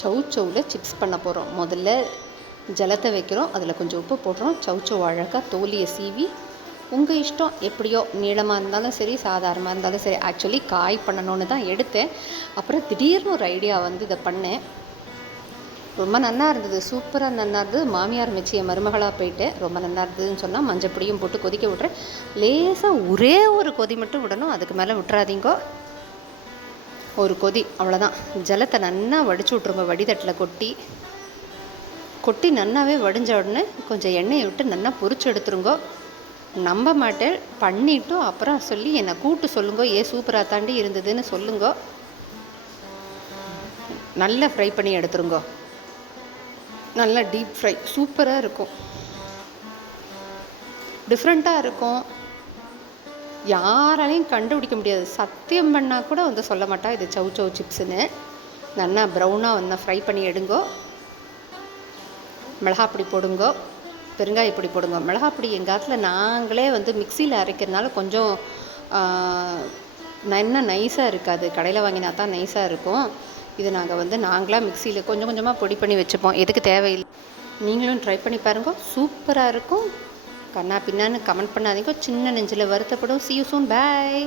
சவுச்சவில் chips பண்ண போகிறோம் முதல்ல ஜலத்தை வைக்கிறோம். அதில் கொஞ்சம் உப்பு போடுறோம். சவுச்சவ் அழகாக தோலியை சீவி உங்கள் இஷ்டம் எப்படியோ நீளமாக இருந்தாலும் சரி சாதாரணமாக இருந்தாலும் சரி ஆக்சுவலி காய் பண்ணணும்னு தான் எடுத்தேன். அப்புறம் திடீர்னு ஒரு ஐடியா வந்து இதை பண்ணேன். ரொம்ப நல்லா இருந்தது. சூப்பராக நல்லா இருந்தது. மாமியார் மிச்சி என் மருமகளாக போயிட்டேன் ரொம்ப நல்லா இருந்ததுன்னு சொன்னால் மஞ்சள் பொடியும் போட்டு கொதிக்க விட்றேன் லேசாக ஒரே ஒரு கொதி மட்டும் விடணும். அதுக்கு மேலே விட்டுறாதீங்கோ. ஒரு கொதி அவ்வளோதான் ஜலத்தை நன்னா வடிச்சு விட்ருங்க வடிதட்டில் கொட்டி கொட்டி நல்லாவே வடிஞ்ச உடனே கொஞ்சம் எண்ணெயை விட்டு நல்லா பொரிச்சு எடுத்துருங்கோ. நம்ப மாட்டேன். பண்ணிட்டும். அப்புறம் சொல்லி என்னை கூட்டு சொல்லுங்க. ஏ சூப்பராக தாண்டி இருந்ததுன்னு சொல்லுங்க. நல்லா ஃப்ரை பண்ணி எடுத்துருங்கோ. நல்லா டீப் ஃப்ரை சூப்பராக இருக்கும். டிஃப்ரெண்ட்டாக இருக்கும். யாராலையும் கண்டுபிடிக்க முடியாது. சத்தியம் பண்ணால் கூட வந்து சொல்ல மாட்டா. இது சவு சவு சிப்ஸுன்னு. நல்லா ப்ரௌனாக வந்து ஃப்ரை பண்ணி எடுங்கோ. மிளகாப்பொடி போடுங்கோ. பெருங்காயப்பொடி போடுங்க. மிளகாப்பொடி எங்கள் காலத்தில் நாங்களே வந்து மிக்சியில் அரைக்கிறதுனால கொஞ்சம் என்ன நைஸாக இருக்காது. கடையில் வாங்கினா தான் நைஸாக இருக்கும். இது நாங்கள் வந்து நாங்களாக மிக்சியில் கொஞ்சம் கொஞ்சமாக பொடி பண்ணி வச்சுப்போம். எதுக்கு தேவையில்லை. நீங்களும் ட்ரை பண்ணி பாருங்க. சூப்பராக இருக்கும். கண்ணா பின்னான்னு கமெண்ட் பண்ணாதீங்க. சின்ன நெஞ்சில் வருத்தப்படும். See பாய்